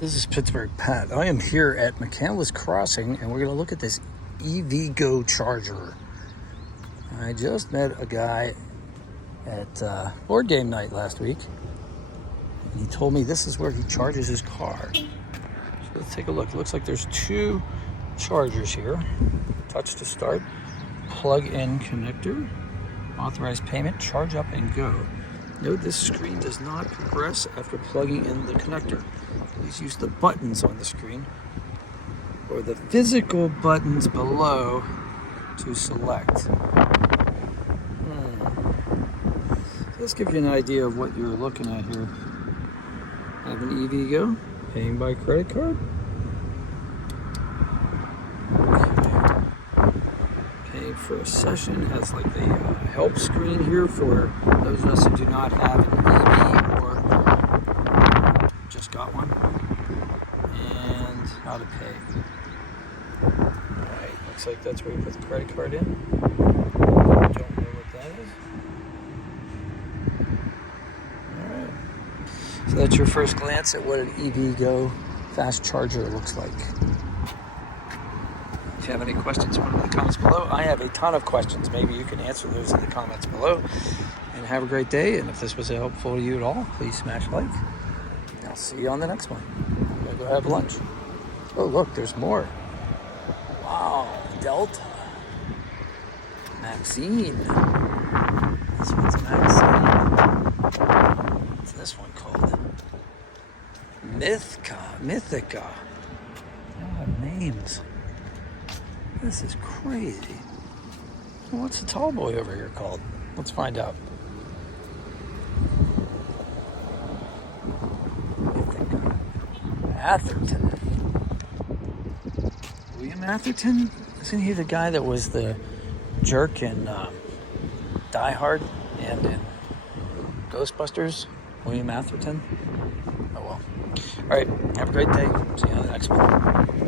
This is Pittsburgh Pat. I am here at McCandless Crossing and we're going to look at this EVGo charger. I just met a guy at board game night last week and he told me this is where he charges his car. So let's take a look. It looks like there's two chargers here. Touch to start, plug-in connector, authorized payment, charge up and go. Note this screen does not progress after plugging in the connector. Please use the buttons on the screen or the physical buttons below to select. So let's give you an idea of what you're looking at here. I have an EVGo, paying by credit card. Okay. Paying for a session, has like the help screen here for those of us who do not have an EV or just got one, and how to pay. Alright, looks like that's where you put the credit card in. Don't know what that is. Alright, so that's your first glance at what an EVGo fast charger looks like. If you have any questions, put them in the comments below. I have a ton of questions. Maybe you can answer those in the comments below. And have a great day. And if this was helpful to you at all, please smash like. I'll see you on the next one. I'm gonna go have lunch. Oh, look, there's more. Wow, Delta. Maxine. This one's Maxine. What's this one called? Mythica. They all have names. This is crazy. Well, what's the tall boy over here called? Let's find out. Atherton. William Atherton? Isn't he the guy that was the jerk in Die Hard and in Ghostbusters? William Atherton? Oh well. Alright, have a great day. See you on the next one.